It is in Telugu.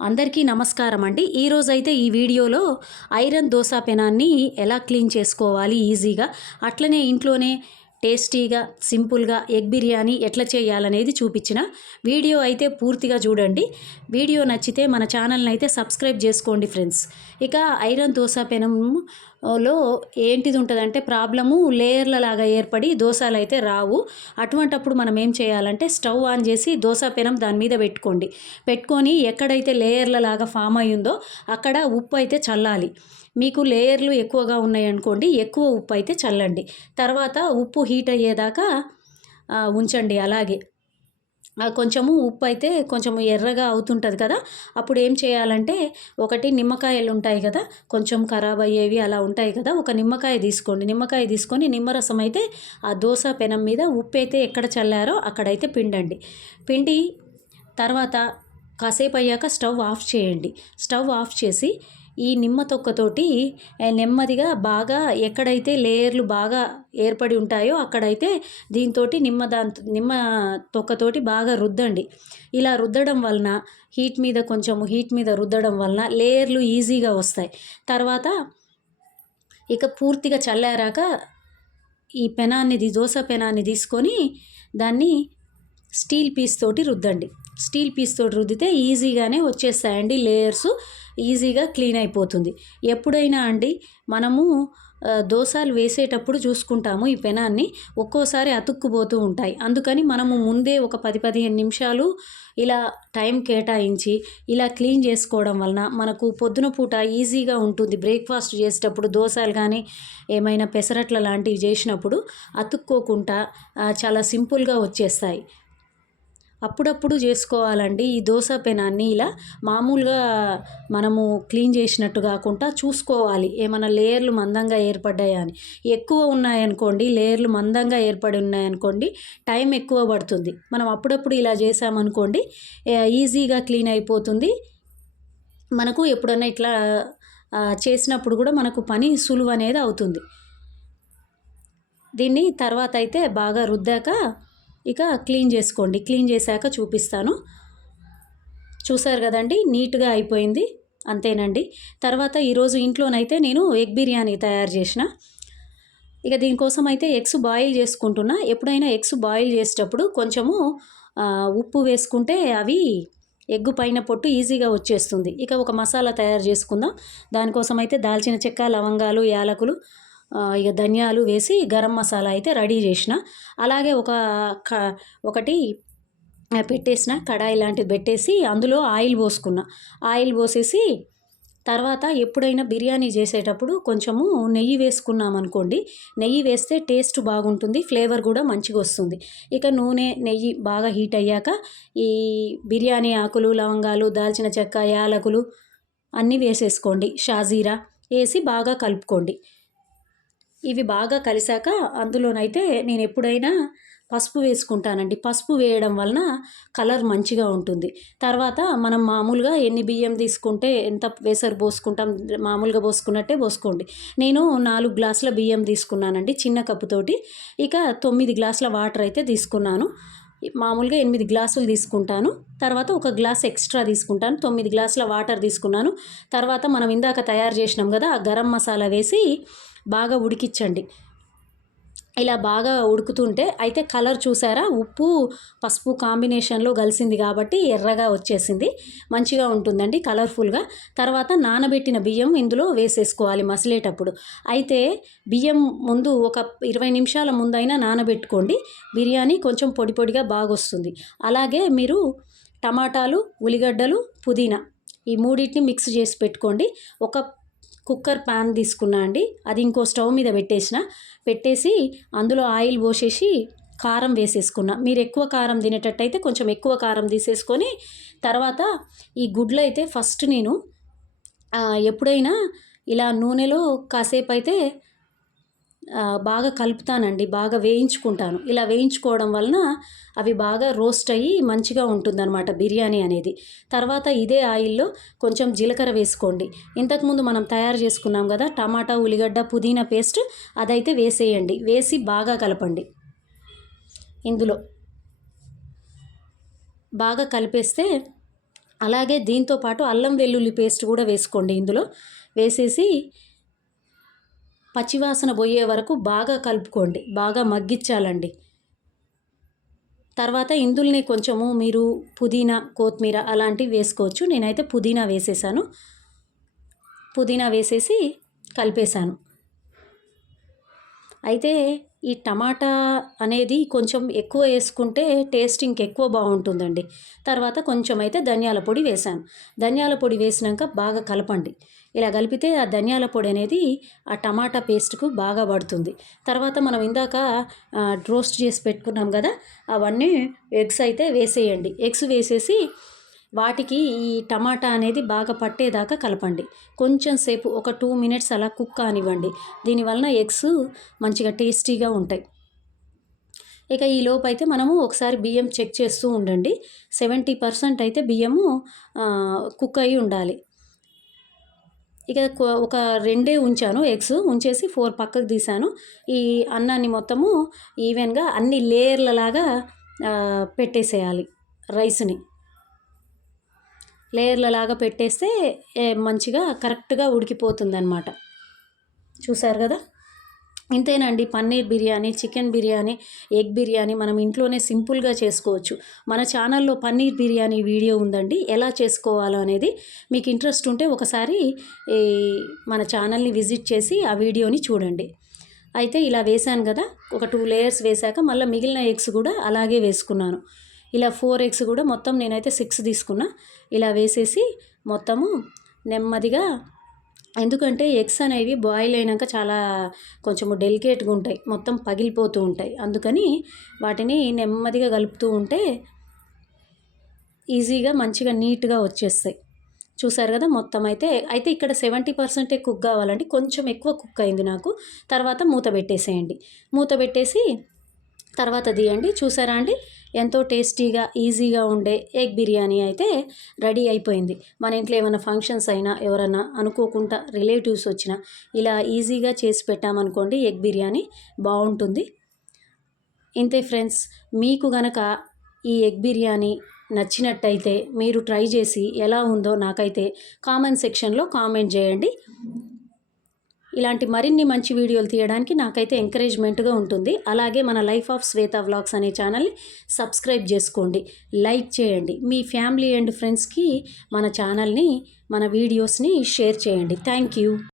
అందరికీ నమస్కారం అండి. ఈరోజైతే ఈ వీడియోలో ఐరన్ దోశ పెనాన్ని ఎలా క్లీన్ చేసుకోవాలి ఈజీగా అట్లనే ఇంట్లోనే టేస్టీగా సింపుల్గా ఎగ్ బిర్యానీ ఎట్లా చేయాలనేది చూపించిన వీడియో అయితే పూర్తిగా చూడండి. వీడియో నచ్చితే మన ఛానల్ని అయితే సబ్స్క్రైబ్ చేసుకోండి ఫ్రెండ్స్. ఇక ఐరన్ దోశ లో ఏంటిది ఉంటుందంటే ప్రాబ్లము లేయర్ల లాగా ఏర్పడి దోశలు అయితే రావు. అటువంటప్పుడు మనం ఏం చేయాలంటే స్టవ్ ఆన్ చేసి దోశ పెనం దాని మీద పెట్టుకోండి. పెట్టుకొని ఎక్కడైతే లేయర్ల లాగా ఫామ్ అయ్యిందో అక్కడ ఉప్పు అయితే చల్లాలి. మీకు లేయర్లు ఎక్కువగా ఉన్నాయనుకోండి ఎక్కువ ఉప్పు అయితే చల్లండి. తర్వాత ఉప్పు హీట్ అయ్యేదాకా ఉంచండి అలాగే. కొంచెము ఉప్పు అయితే కొంచెం ఎర్రగా అవుతుంటుంది కదా. అప్పుడు ఏం చేయాలంటే ఒకటి నిమ్మకాయలు ఉంటాయి కదా కొంచెం ఖరాబ్ అయ్యేవి అలా ఉంటాయి కదా. ఒక నిమ్మకాయ తీసుకోండి. నిమ్మకాయ తీసుకొని నిమ్మరసం అయితే ఆ దోశ పెనం మీద ఉప్పు అయితే ఎక్కడ చల్లారో అక్కడైతే పిండండి. పిండి తర్వాత కాసేపు అయ్యాక స్టవ్ ఆఫ్ చేయండి. స్టవ్ ఆఫ్ చేసి ఈ నిమ్మ తొక్కతోటి నెమ్మదిగా బాగా ఎక్కడైతే లేయర్లు బాగా ఏర్పడి ఉంటాయో అక్కడైతే దీంతో నిమ్మ దాంతో నిమ్మ తొక్కతోటి బాగా రుద్దండి. ఇలా రుద్దడం వలన హీట్ మీద కొంచెం హీట్ మీద రుద్దడం వలన లేయర్లు ఈజీగా వస్తాయి. తర్వాత ఇక పూర్తిగా చల్లారాక ఈ పెనాన్ని దోశ పెనాన్ని తీసుకొని దాన్ని స్టీల్ పీస్ తోటి రుద్దండి. స్టీల్ పీస్ తోటి రుద్దితే ఈజీగానే వచ్చేస్తాయండి లేయర్స్ ఈజీగా క్లీన్ అయిపోతుంది. ఎప్పుడైనా అండి మనము ఆ, వేసేటప్పుడు చూసుకుంటాము ఈ పెనాన్ని ఒక్కోసారి అతుక్కుపోతూ ఉంటాయి. అందుకని మనము ముందే ఒక పది పదిహేను నిమిషాలు ఇలా టైం కేటాయించి ఇలా క్లీన్ చేసుకోవడం వలన మనకు పొద్దున పూట ఈజీగా ఉంటుంది. బ్రేక్ఫాస్ట్ చేసేటప్పుడు దోశలు కానీ ఏమైనా పెసరట్ల లాంటివి చేసినప్పుడు అతుక్కోకుండా చాలా సింపుల్గా వచ్చేస్తాయి. అప్పుడప్పుడు చేసుకోవాలండి. ఈ దోశ పెనాన్ని ఇలా మామూలుగా మనము క్లీన్ చేసినట్టు కాకుండా చూసుకోవాలి. ఏమైనా లేయర్లు మందంగా ఏర్పడ్డాయా అని. ఎక్కువ ఉన్నాయనుకోండి లేయర్లు మందంగా ఏర్పడి ఉన్నాయనుకోండి టైం ఎక్కువ పడుతుంది. మనం అప్పుడప్పుడు ఇలా చేసామనుకోండి ఈజీగా క్లీన్ అయిపోతుంది. మనకు ఎప్పుడన్నా ఇట్లా చేసినప్పుడు కూడా మనకు పని సులువు అనేది అవుతుంది. దీన్ని తర్వాత అయితే బాగా రుద్దాక ఇక క్లీన్ చేసుకోండి. క్లీన్ చేశాక చూపిస్తాను. చూసారు కదండి నీట్గా అయిపోయింది. అంతేనండి. తర్వాత ఈరోజు ఇంట్లోనైతే నేను ఎగ్ బిర్యానీ తయారు చేసిన. ఇక దీనికోసం అయితే ఎగ్స్ బాయిల్ చేసుకుంటున్నా. ఎప్పుడైనా ఎగ్స్ బాయిల్ చేసేటప్పుడు కొంచెము ఉప్పు వేసుకుంటే అవి ఎగ్గు పైన పొట్టు ఈజీగా వచ్చేస్తుంది. ఇక ఒక మసాలా తయారు చేసుకుందాం. దానికోసం అయితే దాల్చిన చెక్క లవంగాలు యాలకులు ఇక ధనియాలు వేసి గరం మసాలా అయితే రెడీ చేసిన. అలాగే ఒక క ఒకటి పెట్టేసిన కడాయి లాంటిది పెట్టేసి అందులో ఆయిల్ పోసుకున్నా. ఆయిల్ పోసేసి తర్వాత ఎప్పుడైనా బిర్యానీ చేసేటప్పుడు కొంచెము నెయ్యి వేసుకున్నాం అనుకోండి. నెయ్యి వేస్తే టేస్ట్ బాగుంటుంది ఫ్లేవర్ కూడా మంచిగా వస్తుంది. ఇక నూనె నెయ్యి బాగా హీట్ అయ్యాక ఈ బిర్యానీ ఆకులు లవంగాలు దాల్చిన చెక్క యాలకులు అన్నీ వేసేసుకోండి. షాజీరా వేసి బాగా కలుపుకోండి. ఇవి బాగా కలిసాక అందులోనైతే నేను ఎప్పుడైనా పసుపు వేసుకుంటానండి. పసుపు వేయడం వలన కలర్ మంచిగా ఉంటుంది. తర్వాత మనం మామూలుగా ఎన్ని బియ్యం తీసుకుంటే ఎంత వేసరు పోసుకుంటాం మామూలుగా పోసుకున్నట్టే పోసుకోండి. నేను నాలుగు గ్లాసుల బియ్యం తీసుకున్నానండి చిన్న కప్పుతోటి. ఇక తొమ్మిది గ్లాసుల వాటర్ అయితే తీసుకున్నాను. మామూలుగా ఎనిమిది గ్లాసులు తీసుకుంటాను. తర్వాత ఒక గ్లాస్ ఎక్స్ట్రా తీసుకుంటాను. తొమ్మిది గ్లాసుల వాటర్ తీసుకున్నాను. తర్వాత మనం ఇందాక తయారు చేసినాం కదా ఆ గరం మసాలా వేసి బాగా ఉడికించండి. ఇలా బాగా ఉడుకుతుంటే అయితే కలర్ చూసారా? ఉప్పు పసుపు కాంబినేషన్లో కలిసింది కాబట్టి ఎర్రగా వచ్చేసింది. మంచిగా ఉంటుందండి కలర్ఫుల్గా. తర్వాత నానబెట్టిన బియ్యం ఇందులో వేసేసుకోవాలి మసిలేటప్పుడు. అయితే బియ్యం ముందు ఒక ఇరవై నిమిషాల ముందైనా నానబెట్టుకోండి. బిర్యానీ కొంచెం పొడి పొడిగా బాగా వస్తుంది అలాగే మీరు టమాటాలు ఉల్లిగడ్డలు పుదీనా ఈ మూడింటిని మిక్స్ చేసి పెట్టుకోండి. ఒక కుక్కర్ ప్యాన్ తీసుకున్నా అండి. అది ఇంకో స్టవ్ మీద పెట్టేసిన. పెట్టేసి అందులో ఆయిల్ పోసేసి కారం వేసేసుకున్నా. మీరు ఎక్కువ కారం తినేటట్టయితే కొంచెం ఎక్కువ కారం తీసేసుకొని తర్వాత ఈ గుడ్లు అయితే ఫస్ట్ నేను ఎప్పుడైనా ఇలా నూనెలో కాసేపు అయితే బాగా కలుపుతానండి బాగా వేయించుకుంటాను. ఇలా వేయించుకోవడం వలన అవి బాగా రోస్ట్ అయ్యి మంచిగా ఉంటుందన్నమాట బిర్యానీ అనేది. తర్వాత ఇదే ఆయిల్లో కొంచెం జీలకర్ర వేసుకోండి. ఇంతకుముందు మనం తయారు చేసుకున్నాం కదా టమాటా ఉల్లిగడ్డ పుదీనా పేస్ట్ అదైతే వేసేయండి. వేసి బాగా కలపండి. ఇందులో బాగా కలిపేస్తే అలాగే దీంతో పాటు అల్లం వెల్లుల్లి పేస్ట్ కూడా వేసుకోండి ఇందులో. వేసేసి పచ్చివాసన పోయే వరకు బాగా కలుపుకోండి బాగా మగ్గించాలండి. తర్వాత ఇందులోనే కొంచెము మీరు పుదీనా కొత్తిమీర అలాంటివి వేసుకోవచ్చు. నేనైతే పుదీనా వేసేసాను. పుదీనా వేసేసి కలిపేశాను. అయితే ఈ టమాటా అనేది కొంచెం ఎక్కువ వేసుకుంటే టేస్ట్ ఇంకెక్కువ బాగుంటుందండి. తర్వాత కొంచెం అయితే ధనియాల పొడి వేసాను ధనియాల పొడి వేసినాక బాగా కలపండి. ఇలా కలిపితే ఆ ధనియాల పొడి అనేది ఆ టమాటా పేస్ట్కు బాగా పడుతుంది. తర్వాత మనం ఇందాక రోస్ట్ చేసి పెట్టుకున్నాం కదా అవన్నీ ఎగ్స్ అయితే వేసేయండి. ఎగ్స్ వేసేసి వాటికి ఈ టమాటా అనేది బాగా పట్టేదాకా కలపండి. కొంచెం సేపు ఒక టూ మినిట్స్ అలా కుక్ కానివ్వండి. దీనివలన ఎగ్స్ మంచిగా టేస్టీగా ఉంటాయి. ఇక ఈ లోపు అయితే మనము ఒకసారి బియ్యం చెక్ చేస్తూ ఉండండి. సెవెంటీ పర్సెంట్ అయితే బియ్యము కుక్ అయి ఉండాలి. ఇక ఒక రెండే ఉంచాను ఎగ్స్ ఉంచేసి ఫోర్ పక్కకు తీసాను ఈ అన్నాన్ని మొత్తము ఈవెన్గా అన్ని లేయర్లలాగా పెట్టేసేయాలి రైస్ని. లేయర్లలాగా పెట్టేస్తే మంచిగా కరెక్ట్గా ఉడికిపోతుంది అనమాట చూసారు కదా? ఇంతేనండి పన్నీర్ బిర్యానీ చికెన్ బిర్యానీ ఎగ్ బిర్యానీ మనం ఇంట్లోనే సింపుల్గా చేసుకోవచ్చు. మన ఛానల్లో పన్నీర్ బిర్యానీ వీడియో ఉందండి. ఎలా చేసుకోవాలో అనేది మీకు ఇంట్రెస్ట్ ఉంటే ఒకసారి మన ఛానల్ని విజిట్ చేసి ఆ వీడియోని చూడండి. అయితే ఇలా వేసాను కదా ఒక టూ లేయర్స్ వేశాక మళ్ళీ మిగిలిన ఎగ్స్ కూడా అలాగే వేసుకున్నాను. ఇలా ఫోర్ ఎగ్స్ కూడా మొత్తం నేనైతే సిక్స్ తీసుకున్నా. ఇలా వేసేసి మొత్తము నెమ్మదిగా ఎందుకంటే ఎగ్స్ అనేవి బాయిల్ అయినాక చాలా కొంచెము డెలికేట్గా ఉంటాయి. మొత్తం పగిలిపోతూ ఉంటాయి. అందుకని వాటిని నెమ్మదిగా కలుపుతూ ఉంటే ఈజీగా మంచిగా నీట్గా వచ్చేస్తాయి. చూసారు కదా మొత్తం అయితే. అయితే ఇక్కడ సెవెంటీ పర్సెంటే కుక్ కావాలండి. కొంచెం ఎక్కువ కుక్ అయింది నాకు. తర్వాత మూత పెట్టేసేయండి. మూత పెట్టేసి తర్వాత తీయండి. చూసారా అండి? ఎంతో టేస్టీగా ఈజీగా ఉండే ఎగ్ బిర్యానీ అయితే రెడీ అయిపోయింది. మన ఇంట్లో ఏమైనా ఫంక్షన్స్ అయినా ఎవరైనా అనుకోకుండా రిలేటివ్స్ వచ్చినా ఇలా ఈజీగా చేసి పెట్టామనుకోండి ఎగ్ బిర్యానీ బాగుంటుంది. ఇంతే ఫ్రెండ్స్ మీకు గనక ఈ ఎగ్ బిర్యానీ నచ్చినట్టయితే మీరు ట్రై చేసి ఎలా ఉందో నాకైతే కామెంట్ సెక్షన్లో కామెంట్ చేయండి. ఇలాంటి మరిన్ని మంచి వీడియోలు తీయడానికి నాకైతే ఎంకరేజ్మెంట్గా ఉంటుంది. అలాగే మన లైఫ్ ఆఫ్ శ్వేత వ్లాగ్స్ అనే ఛానల్ని సబ్స్క్రైబ్ చేసుకోండి. లైక్ చేయండి. మీ ఫ్యామిలీ అండ్ ఫ్రెండ్స్కి మన ఛానల్ని మన వీడియోస్ని షేర్ చేయండి. Thank you.